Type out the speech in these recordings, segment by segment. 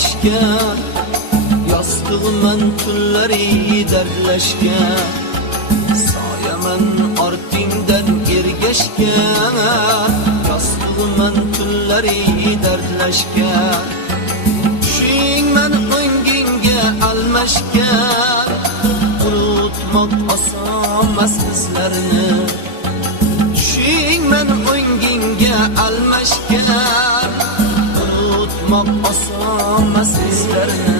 ergashgan, yostig'iman tunlari dardlashgan, soyaman ortingdan ergashgan, yostig'iman tunlari dardlashgan, tushingman o'ngingga almashgan, unutmoq osonmas bizlarni, tushingman o'ngingga almashgan, unutmoq osonmas bizlarni.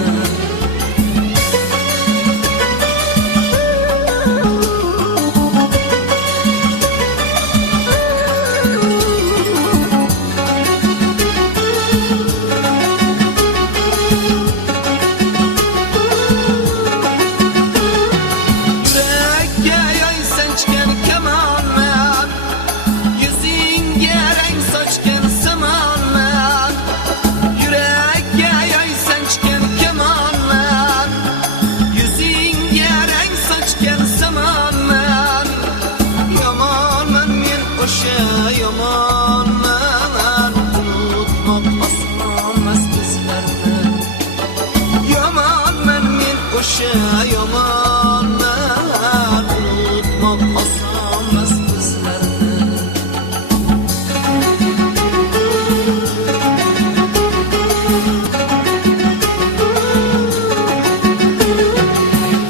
Yamanman, unutmoq osonmas bizlarni. Yamanman men o'sha yamanman, unutmoq osonmas bizlarni.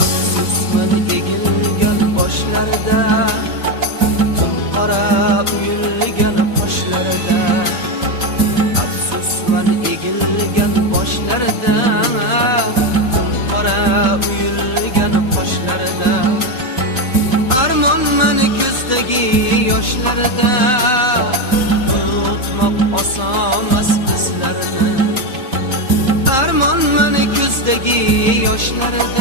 Afsusman egilgan boshlarda, qarab yurgan qoshlarida, afsusman egilgan boshlarida, qarab yurgan qoshlarida, armonman ko'zdagi yoshlarida, unutmoq osonmas bizlarni, armonman ko'zdagi yoshlarida.